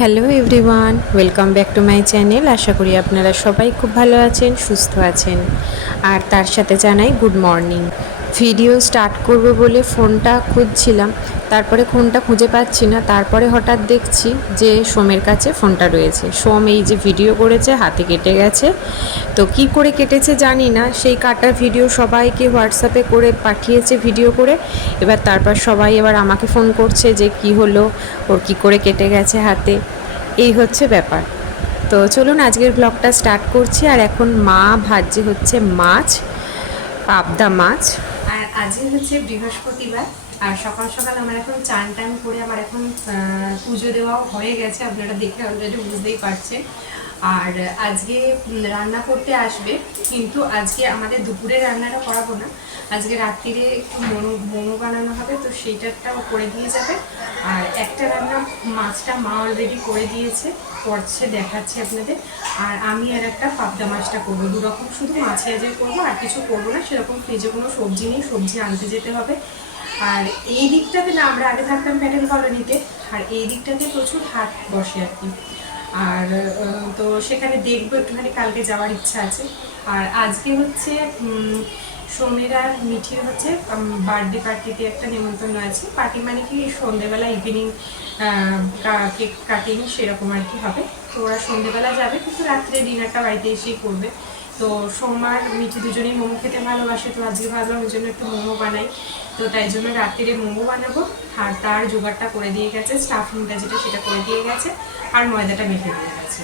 Hello everyone, welcome back to my channel. আশা করি আপনারা সবাই খুব ভালো আছেন, সুস্থ আছেন। আর তার সাথে জানাই গুড মর্নিং। ভিডিও স্টার্ট করব বলে ফোনটা খুঁজছিলাম, তারপরে ফোনটা খুঁজে পাচ্ছি না। তারপরে হঠাৎ দেখছি যে সোমের কাছে ফোনটা রয়েছে। সোম এই যে ভিডিও করেছে, হাতে কেটে গেছে। তো কি করে কেটেছে জানি না, সেই কাটা ভিডিও সবাইকে হোয়াটসঅ্যাপে করে পাঠিয়েছে ভিডিও করে। তারপর সবাই আমাকে ফোন করছে যে কি হলো, ওর কি করে কেটে গেছে হাতে। এই হচ্ছে ব্যাপার। তো চলুন আজকের ব্লগটা স্টার্ট করছি। আর এখন মা ভাজছে হচ্ছে মাছ, পাবদা মাছ। আর আজকে হচ্ছে বৃহস্পতিবার। আর সকাল সকাল আমার এখন চান টান করে আমার এখন পুজো দেওয়াও হয়ে গেছে, আপনারা দেখে অলরেডি বুঝতেই পারছেন। আর আজকে রান্না করতে আসবে, কিন্তু আজকে আমাদের দুপুরে রান্নাটা করাবো না, আজকে রাত্রিরে একটু মোমো বানানো হবে, তো সেইটাও করে দিয়ে যাবে। আর একটা রান্না মাছটা মা অলরেডি করে দিয়েছে, করছে, দেখাচ্ছি আপনাদের। আর আমি আর একটা পাবদা মাছটা করবো, দুরকম, শুধু মাছ পেঁয়াজের করবো, আর কিছু করবো না। সেরকম ফ্রিজে কোনো সবজি নেই, সবজি আনতে যেতে হবে। আর এই দিকটাতে না, আমরা আগে থাকতাম প্যাটেল কলোনিতে, আর এই দিকটাতে প্রচুর হাট বসে আর কি। আর তো সেখানে দেখবো একটুখানি, কালকে যাওয়ার ইচ্ছা আছে। আর আজকে হচ্ছে সোমের আর মিঠির হচ্ছে বার্থডে পার্টিতে একটা নেমন্তন্ন আছে। পার্টি মানে কি সন্ধেবেলা ইভিনিং কেক কাটিং সেরকম আর কি হবে। তো ওরা সন্ধেবেলা যাবে, কিন্তু রাত্রে ডিনারটা বাড়িতে এসেই করবে। তো সোমবার মিঠি দুজনেই মোমো খেতে ভালোবাসে, তো আজকে ভাবলাম ওই জন্য একটু মোমো বানাই। তো তাই জন্য রাত্রিরে মোমো বানাবো। আর তার জোগাড়টা করে দিয়ে গেছে, স্টাফিংটা যেটা সেটা করে দিয়ে গেছে, আর ময়দাটা মেখে দিয়ে গেছে।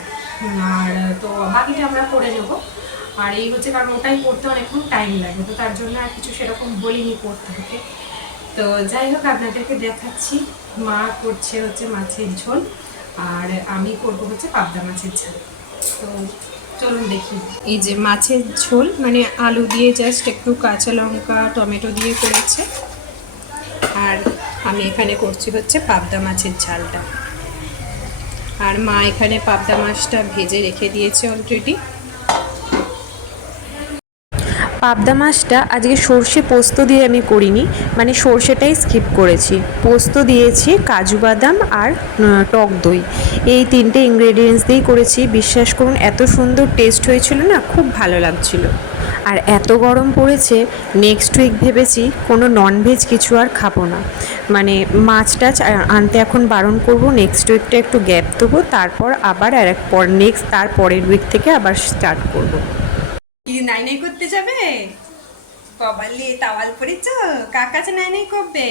আর তো বাকিটা আমরা করে নেবো। আর এই হচ্ছে, কারণ ওটাই করতে অনেকক্ষণ টাইম লাগে, তো তার জন্য আর কিছু সেরকম বলিনি করতে হবে। তো যাই হোক, আপনাদেরকে দেখাচ্ছি। মা করছে হচ্ছে মাছের ঝোল, আর আমি করবো হচ্ছে পাবদা মাছের ঝোল। তো চলুন দেখি। এই যে মাছের ঝোল, মানে আলু দিয়ে জাস্ট একটু কাঁচা লঙ্কা টমেটো দিয়ে করেছে। আর আমি এখানে করছি হচ্ছে পাবদা মাছের ঝালটা। আর মা এখানে পাবদা মাছটা ভেজে রেখে দিয়েছে অলরেডি। পাবদা মাছটা আজকে সর্ষে পোস্ত দিয়ে আমি করিনি, মানে সর্ষেটাই স্কিপ করেছি। পোস্ত দিয়েছি, কাজু বাদাম আর টক দই, এই তিনটে ইনগ্রেডিয়েন্টস দিয়েই করেছি। বিশ্বাস করুন, এত সুন্দর টেস্ট হয়েছিল না, খুব ভালো লাগছিল। আর এত গরম পড়েছে, নেক্সট উইক ভেবেছি কোনো ননভেজ কিছু আর খাবো না, মানে মাছ টাছ আনতে এখন বারণ করব। নেক্সট উইকটা একটু গ্যাপ দেবো, তারপর আবার নেক্সট তার পরের উইক থেকে আবার স্টার্ট করব। কি নাই নাই করতে যাবে? কবালি তাওয়াল পড়েছ? কার কাছে নাই নাই করবে?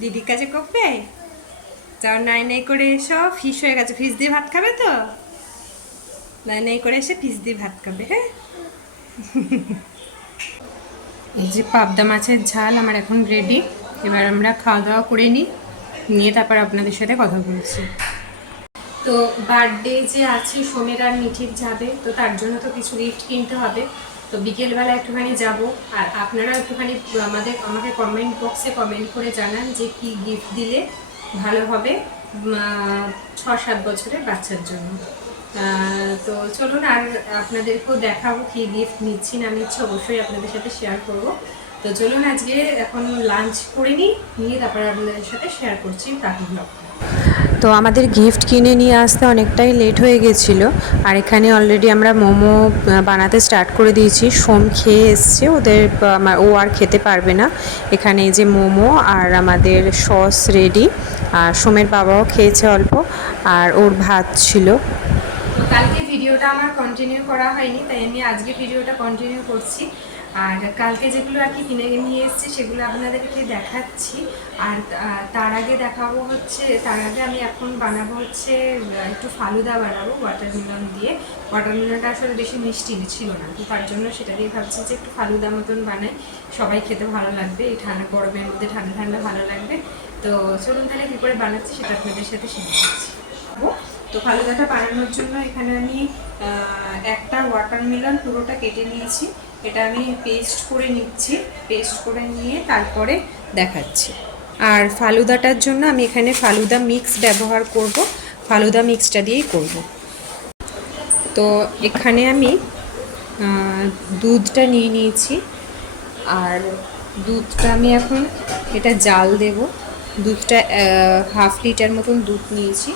দিদির কাছে করবে? যাও, নাই নাই করে এসো। ফিস হয়ে গেছে, ফিস দিয়ে ভাত খাবে তো? নাই নাই করে এসে ফিস দিয়ে ভাত খাবে, হ্যাঁ। এই যে পাবদা মাছের ঝাল আমার এখন রেডি। এবার আমরা খাওয়া দাওয়া করে নিয়ে তারপর আপনাদের সাথে কথা বলছি। তো বার্থডে যে আছে সোমের আর মিঠির যাবে, তো তার জন্য তো কিছু গিফট কিনতে হবে। তো বিকেলবেলা একটুখানি যাব। আর আপনারা একটুখানি আমাকে কমেন্ট বক্সে কমেন্ট করে জানান যে কি গিফট দিলে ভালো হবে 6-7 বছরের বাচ্চার জন্য। তো চলুন, আর আপনাদেরকেও দেখাবো কি গিফট নিচ্ছি না নিচ্ছি, অবশ্যই আপনাদের সাথে শেয়ার করব। তো চলুন আজকে এখন লাঞ্চ করে নিয়ে তারপরে আপনাদের সাথে শেয়ার করছি বাকি ব্লগটা। তো আমাদের গিফট কিনে নিয়ে আসতে অনেকটাই লেট হয়ে গেছিলো। আর এখানে অলরেডি আমরা মোমো বানাতে স্টার্ট করে দিয়েছি। সোম খেয়ে এসছে, ও আর খেতে পারবে না। এখানে এই যে মোমো আর আমাদের সস রেডি। আর সোমের বাবাও খেয়েছে অল্প, আর ওর ভাত ছিল। কালকে ভিডিওটা আমার কন্টিনিউ করা হয়নি, তাই আমি আজকে ভিডিওটা কন্টিনিউ করছি। আর কালকে যেগুলো আর কি কিনে নিয়ে এসেছি সেগুলো আপনাদেরকে দেখাচ্ছি। আর তার আগে দেখাবো হচ্ছে, তার আগে আমি এখন বানাবো হচ্ছে একটু ফালুদা বানাবো ওয়াটারমেলন দিয়ে। ওয়াটারমেলনটা আসলে বেশি মিষ্টি ছিল না, তো তার জন্য সেটা দিয়ে ভাবছি যে একটু ফালুদা মতন বানাই, সবাই খেতে ভালো লাগবে। এই ঠান্ডা গরমের মধ্যে ঠান্ডা ঠান্ডা ভালো লাগবে। তো চলুন তাহলে কী করে বানাচ্ছি সেটা আপনাদের সাথে শেয়ার করছি। তো ফালুদাটা বানানোর জন্য এখানে আমি একটা ওয়াটারমেলন পুরোটা কেটে নিয়েছি। এটা আমি পেস্ট করে নিচ্ছি, পেস্ট করে নিয়ে তারপরে দেখাচ্ছি। আর ফালুদাটার জন্য আমি এখানে ফালুদা মিক্স ব্যবহার করব, ফালুদা মিক্সটা দিয়েই করব। তো এখানে আমি দুধটা নিয়ে নিয়েছি। আর দুধটা আমি এখন এটা জাল দেব। দুধটা 1/2 লিটার মতন দুধ নিয়েছি।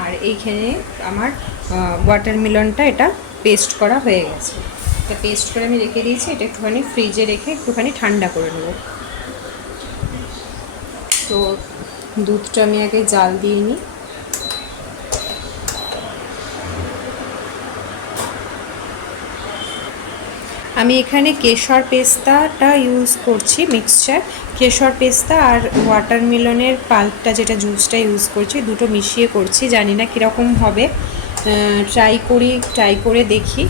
আর এইখানে আমার ওয়াটারমেলনটা এটা পেস্ট করা হয়ে গেছে। এটা পেস্ট করে আমি রেখে দিয়েছি। এটা একটুখানি ফ্রিজে রেখে একটুখানি ঠান্ডা করে নেব। তো দুধটা আমি আগে জাল দিয়ে নিই। আমি এখানে কেশর পেস্তাটা ইউজ করছি মিক্সচার, কেশর পেস্তা আর ওয়াটারমেলনের পাল্পটা যেটা জুসটা ইউজ করছি, দুটো মিশিয়ে করছি। জানি না কীরকম হবে, ট্রাই করে দেখি।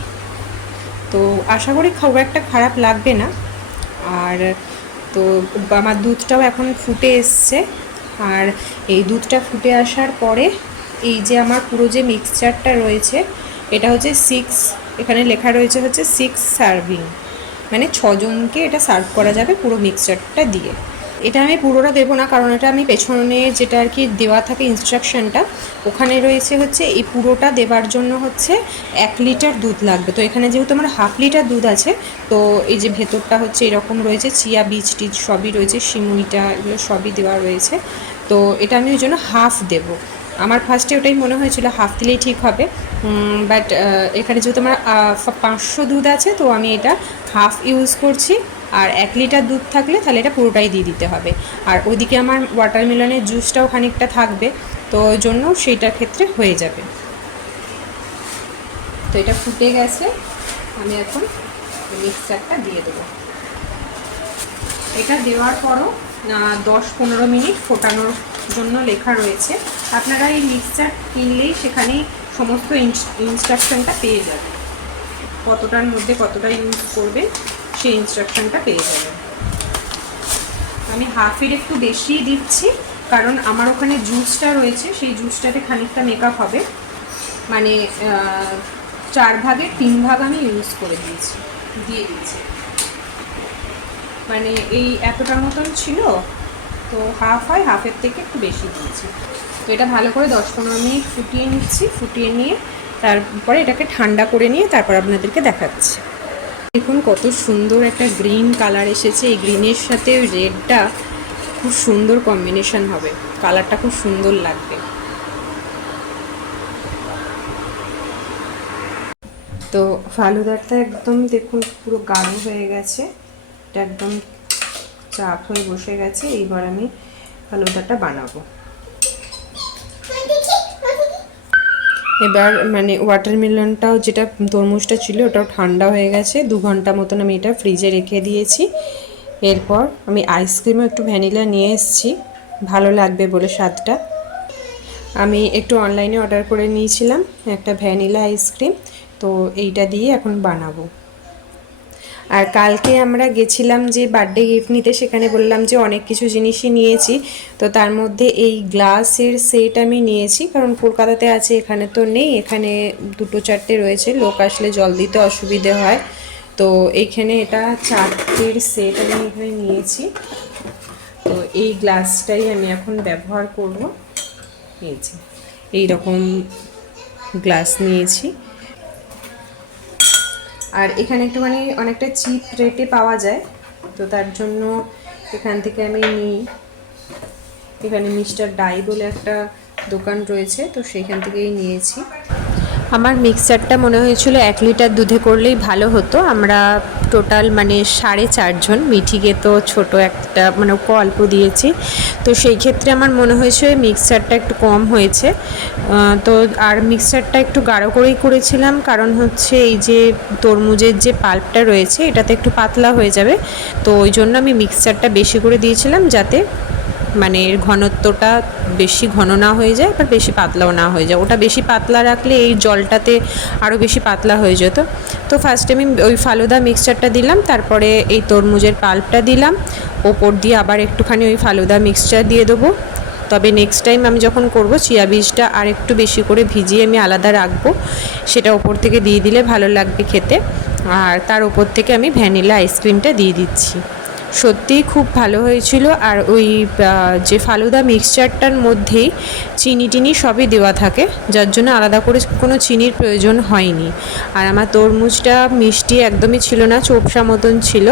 তো আশা করি খুব একটা খারাপ লাগবে না। আর তো আমার দুধটাও এখন ফুটে এসছে। আর এই দুধটা ফুটে আসার পরে এই যে আমার পুরো যে মিক্সচারটা রয়েছে, এটা হচ্ছে 6, এখানে লেখা রয়েছে হচ্ছে 6 সার্ভিং, মানে 6 জনকে এটা সার্ভ করা যাবে পুরো মিক্সচারটা দিয়ে। এটা আমি পুরোটা দেবো না, কারণ এটা আমি পেছনে যেটা আর কি দেওয়া থাকে ইনস্ট্রাকশানটা, ওখানে রয়েছে হচ্ছে এই পুরোটা দেওয়ার জন্য হচ্ছে 1 লিটার দুধ লাগবে। তো এখানে যেহেতু আমার 1/2 লিটার দুধ আছে, তো এই যে ভেতরটা হচ্ছে এরকম রয়েছে, চিয়া বীজ টিজ সবই রয়েছে, শিমুইটা এগুলো সবই দেওয়া রয়েছে। তো এটা আমি ওই জন্য 1/2 দেবো। আমার ফার্স্টে ওটাই মনে হয়েছিল 1/2 দিলেই ঠিক হবে, বাট এখানে যেহেতু আমার 500 দুধ আছে, তো আমি এটা 1/2 ইউজ করছি। আর 1 লিটার দুধ থাকলে তাহলে এটা পুরোটাই দিয়ে দিতে হবে। আর ওইদিকে আমার ওয়াটারমেলনের জুসটাও খানিকটা থাকবে, তো ওই জন্য সেইটার ক্ষেত্রে হয়ে যাবে। তো এটা ফুটে গেছে, আমি এখন মিক্সচারটা দিয়ে দেবো। এটা দেওয়ার পরও 10-15 মিনিট ফোটানোর জন্য লেখা রয়েছে। আপনারা এই মিক্সচার কিনলেই সেখানেই সমস্ত ইনস্ট্রাকশনটা পেয়ে যাবেন, কতটার মধ্যে কতটা ইউজ করবে সেই ইনস্ট্রাকশনটা পেয়ে যাবেন। আমি 1/2 একটু বেশিই দিচ্ছি, কারণ আমার ওখানে জুসটা রয়েছে, সেই জুসটাতে খানিকটা মেকআপ হবে, মানে 4 ভাগের 3 ভাগ আমি ইউজ করে দিয়ে দিয়েছি। মানে এই এতটার মতন ছিল, তো 1/2 হয়, 1/2-এর থেকে একটু বেশি দিয়েছি। তো এটা ভালো করে 10-15 মিনিট ফুটিয়ে নিচ্ছি। ফুটিয়ে নিয়ে তারপরে এটাকে ঠান্ডা করে নিয়ে তারপর আপনাদেরকে দেখাচ্ছি। দেখুন কত সুন্দর একটা গ্রিন কালার এসেছে। এই গ্রিনের সাথে ওই রেডটা খুব সুন্দর কম্বিনেশন হবে, কালারটা খুব সুন্দর লাগবে। তো ফালুদাটা একদম দেখুন পুরো গাঢ় হয়ে গেছে, এটা একদম চাপ হয়ে বসে গেছে। এইবার আমি ফালুদাটা বানাবো। এবার মানে ওয়াটারমেলনটাও যেটা তরমুজটা ছিল ওটাও ঠান্ডা হয়ে গেছে। 2 ঘন্টা মতন আমি এটা ফ্রিজে রেখে দিয়েছি। এরপর আমি আইসক্রিমও একটু ভ্যানিলা নিয়ে এসেছি, ভালো লাগবে বলে স্বাদটা। আমি একটু অনলাইনে অর্ডার করে নিয়েছিলাম একটা ভ্যানিলা আইসক্রিম, তো এইটা দিয়ে এখন বানাবো। আর কালকে আমরা গেছিলাম যে বার্থডে গিফট নিতে, সেখানে বললাম যে অনেক কিছু জিনিসই নিয়েছি। তো তার মধ্যে এই গ্লাসের সেট আমি নিয়েছি, কারণ কলকাতাতে আছে, এখানে তো নেই। এখানে 2-4টে রয়েছে, লোক আসলে জল দিতে অসুবিধে হয়। তো এইখানে এটা 4টের সেট আমি এখানে নিয়েছি। তো এই গ্লাসটাই আমি এখন ব্যবহার করব। নিয়েছি এইরকম গ্লাস নিয়েছি। আর এখানে একটুখানি অনেকটা চিপ রেটে পাওয়া যায়, তো তার জন্য এখান থেকে আমি নিই। এখানে মিস্টার ডাই বলে একটা দোকান রয়েছে, তো সেইখান থেকেই নিয়েছি। আমার মিক্সারটা মনে হয়েছিল 1 লিটার দুধে করলেই ভালো হতো। আমরা টোটাল মানে 4.5 জন, মিঠিকে তো ছোটো একটা মানে ওকে অল্প দিয়েছি, তো সেই ক্ষেত্রে আমার মনে হয়েছে মিক্সারটা একটু কম হয়েছে। তো আর মিক্সারটা একটু গাঢ় করেই করেছিলাম, কারণ হচ্ছে এই যে তরমুজের যে পাল্পটা রয়েছে এটাতে একটু পাতলা হয়ে যাবে, তো ওই জন্য আমি মিক্সারটা বেশি করে দিয়েছিলাম, যাতে মানে এর ঘনত্বটা বেশি ঘন না হয়ে যায়, আবার বেশি পাতলাও না হয়ে যায়। ওটা বেশি পাতলা রাখলে এই জলটাতে আরও বেশি পাতলা হয়ে যেত। তো ফার্স্টে আমি ওই ফালুদা মিক্সচারটা দিলাম, তারপরে এই তরমুজের পাল্পটা দিলাম, ওপর দিয়ে আবার একটুখানি ওই ফালুদা মিক্সচার দিয়ে দেবো। তবে নেক্সট টাইম আমি যখন করব চিয়া বীজটা আর একটু বেশি করে ভিজিয়ে আমি আলাদা রাখবো, সেটা ওপর থেকে দিয়ে দিলে ভালো লাগবে খেতে। আর তার ওপর থেকে আমি ভ্যানিলা আইসক্রিমটা দিয়ে দিচ্ছি। সত্যিই খুব ভালো হয়েছিল। আর ওই যে ফালুদা মিক্সচারটার মধ্যেই চিনি টিনি সবই দেওয়া থাকে, যার জন্য আলাদা করে কোনো চিনির প্রয়োজন হয়নি। আর আমার তরমুজটা মিষ্টি একদমই ছিল না, চোপসা মতন ছিল,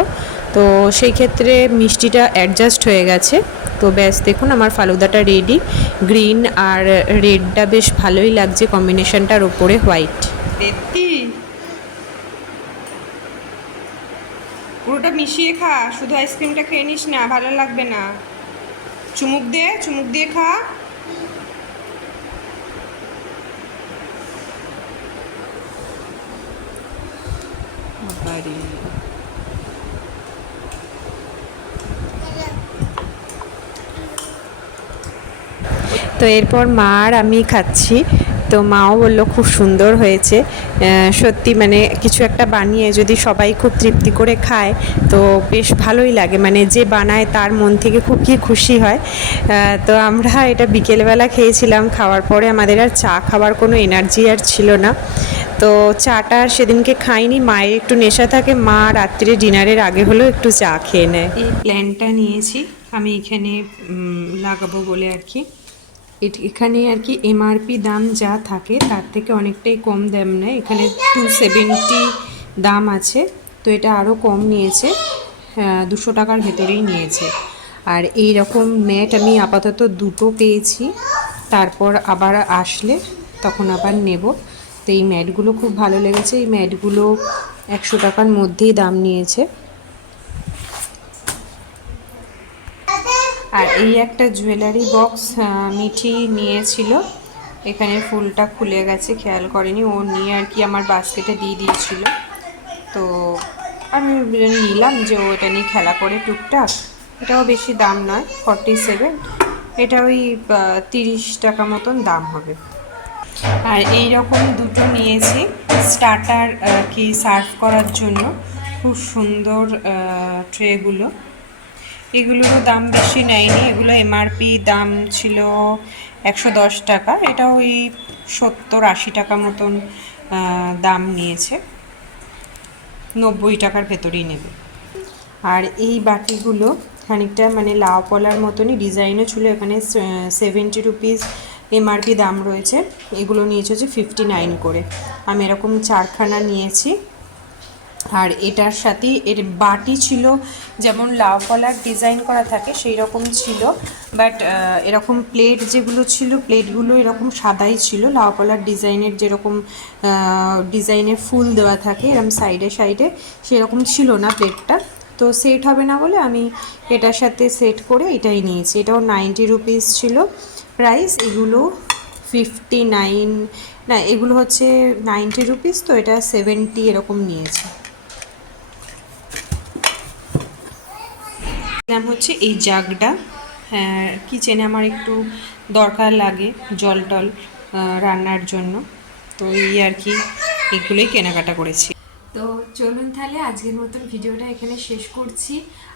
তো সেই ক্ষেত্রে মিষ্টিটা অ্যাডজাস্ট হয়ে গেছে। তো ব্যাস দেখুন আমার ফালুদাটা রেডি। গ্রিন আর রেডটা বেশ ভালোই লাগছে কম্বিনেশনটার ওপরে হোয়াইট। পুরোটা মিশিয়ে খা, শুধু আইসক্রিমটা খেয়ে নিস না, ভালো লাগবে না। চুমুক দিয়ে খা। বাড়ি তো এরপর মা আর আমি খাচ্ছি। তো মাও বললো খুব সুন্দর হয়েছে। সত্যি মানে কিছু একটা বানিয়ে যদি সবাই খুব তৃপ্তি করে খায় তো বেশ ভালোই লাগে, মানে যে বানায় তার মন থেকে খুব কি খুশি হয়। তো আমরা এটা বিকেলবেলা খেয়েছিলাম, খাওয়ার পরে আমাদের আর চা খাওয়ার কোনো এনার্জি আর ছিল না। তো চাটা আর সেদিনকে খাইনি, মায়ের একটু নেশা থাকে, মা রাত্রে ডিনারের আগে হলেও একটু চা খেয়ে নেয়। এই প্ল্যানটা নিয়েছি আমি এখানে লাগাবো বলে আর কি। এখানে আর কি এমআরপি দাম যা থাকে তার থেকে অনেকটাই কম দাম নেয়, এখানে 270 দাম আছে, তো এটা আরও কম নিয়েছে, 200 টাকার ভেতরেই নিয়েছে। আর এই রকম ম্যাট আমি আপাতত দুটো পেয়েছি, তারপর আবার আসলে তখন আবার নেব। তো এই ম্যাটগুলো খুব ভালো লেগেছে, এই ম্যাটগুলো 100 টাকার মধ্যেই দাম নিয়েছে। আর এই একটা জুয়েলারি বক্স মিঠি নিয়েছিল, এখানে ফুলটা খুলে গেছে খেয়াল করেনি, ও নিয়ে আর কি আমার বাস্কেটে দিয়ে দিয়েছিল। তো আমি নিলাম যে ও এটা নিয়ে খেলা করে টুকটাক। এটাও বেশি দাম নয়, 47, এটা ওই 30 টাকা মতন দাম হবে। আর এই রকম দুটো নিয়েছি স্টার্টার কি সার্ভ করার জন্য, খুব সুন্দর ট্রেগুলো। এগুলোরও দাম বেশি নেয়নি, এগুলো এমআরপি দাম ছিল 110 টাকা, এটা ওই 70-80 টাকা মতন দাম নিয়েছে, 90 টাকার ভেতরেই নেবে। আর এই বাটিগুলো খানিকটা মানে লাউ পলার মতনই ডিজাইনও ছিল, এখানে 70 রুপিস এমআরপি দাম রয়েছে, এগুলো নিয়েছে হচ্ছে 59 করে। আমি এরকম 4খানা নিয়েছি। আর এটার সাথে এর বাটি ছিল যেমন লাউ কলার ডিজাইন করা থাকে সেই রকম ছিল, বাট এরকম প্লেট যেগুলো ছিল প্লেটগুলো এরকম সাদাই ছিল, লাউ কলার ডিজাইনের যেরকম ডিজাইনের ফুল দেওয়া থাকে এরকম সাইডে সাইডে সেরকম ছিল না প্লেটটা। তো সেট হবে না বলে আমি এটার সাথে সেট করে এটাই নিয়েছি, এটাও 90 রুপিস ছিল প্রাইস। এগুলো 59, না এগুলো হচ্ছে 90 রুপিস, তো এটা 70 এরকম নিয়েছে। নাম হচ্ছে এই জাগটা, হ্যাঁ কিচেনে আমার একটু দরকার লাগে জল টল রান্নার জন্য, তো এই আর কি এগুলোই কেনাকাটা করেছি। তো চলুন তাহলে আজকের মতন ভিডিওটা এখানে শেষ করছি।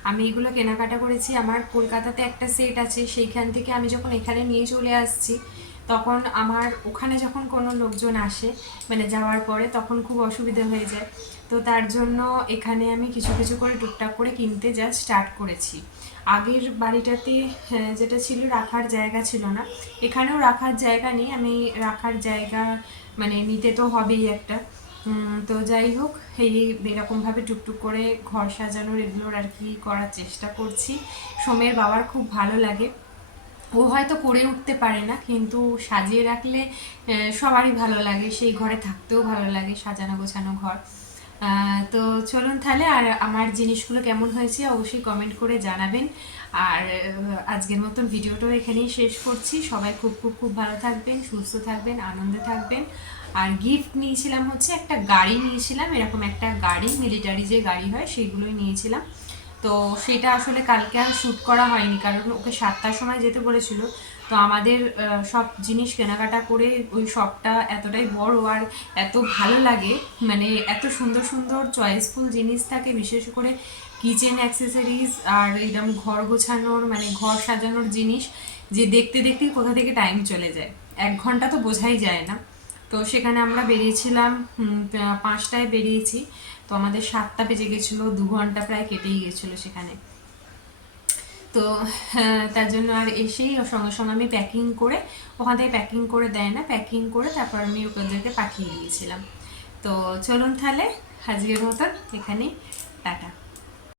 আমি এগুলো কেনাকাটা করেছি, আমার কলকাতাতে একটা সেট আছে, সেইখান থেকে আমি যখন এখানে নিয়ে চলে আসছি তখন আমার ওখানে যখন কোনো লোকজন আসে মানে যাওয়ার পরে তখন খুব অসুবিধা হয়ে যায়, তো তার জন্য এখানে আমি কিছু কিছু করে টুকটাক করে কিনতে যা স্টার্ট করেছি। আগের বাড়িটাতে যেটা ছিল রাখার জায়গা ছিল না, এখানেও রাখার জায়গা নেই, আমি রাখার জায়গা মানে নিতে তো হবেই একটা। তো যাই হোক এই এরকমভাবে টুকটুক করে ঘর সাজানোর এগুলোর আর কি করার চেষ্টা করছি। সোমের বাবার খুব ভালো লাগে, ও হয়তো করে উঠতে পারে না কিন্তু সাজিয়ে রাখলে সবারই ভালো লাগে, সেই ঘরে থাকতেও ভালো লাগে সাজানো গোছানো ঘর। তো চলুন তাহলে, আর আমার জিনিসগুলো কেমন হয়েছে অবশ্যই কমেন্ট করে জানাবেন। আর আজকের মতন ভিডিওটাও এখানেই শেষ করছি। সবাই খুব খুব খুব ভালো থাকবেন, সুস্থ থাকবেন, আনন্দে থাকবেন। আর গিফট নিয়েছিলাম হচ্ছে একটা গাড়ি নিয়েছিলাম, এরকম একটা গাড়ি, মিলিটারি যে গাড়ি হয় সেইগুলোই নিয়েছিলাম। তো সেটা আসলে কালকে আর শ্যুট করা হয়নি কারণ ওকে 7টার সময় যেতে বলেছিল। তো আমাদের সব জিনিস কেনাকাটা করে ওই শপটা এতটাই বড় আর এত ভালো লাগে, মানে এত সুন্দর সুন্দর চয়েসফুল জিনিস থাকে, বিশেষ করে কিচেন অ্যাক্সেসরিজ আর এরকম ঘর গোছানোর মানে ঘর সাজানোর জিনিস, যে দেখতে দেখতেই কোথা থেকে টাইম চলে যায়, 1 ঘন্টা তো বোঝাই যায় না। তো সেখানে আমরা বেরিয়েছিলাম 5টায় বেরিয়েছি, তো আমাদের 7টা বেজে গেছিলো, 2 ঘন্টা প্রায় কেটেই গেছিলো সেখানে। তো তার জন্য আর এসেই ওর সঙ্গে সঙ্গে আমি প্যাকিং করে, ওখান থেকে প্যাকিং করে দেয় না, প্যাকিং করে তারপর আমি ওদেরকে পাঠিয়ে দিয়েছিলাম। তো চলুন তাহলে আজকের মতন এখানেই, টাটা।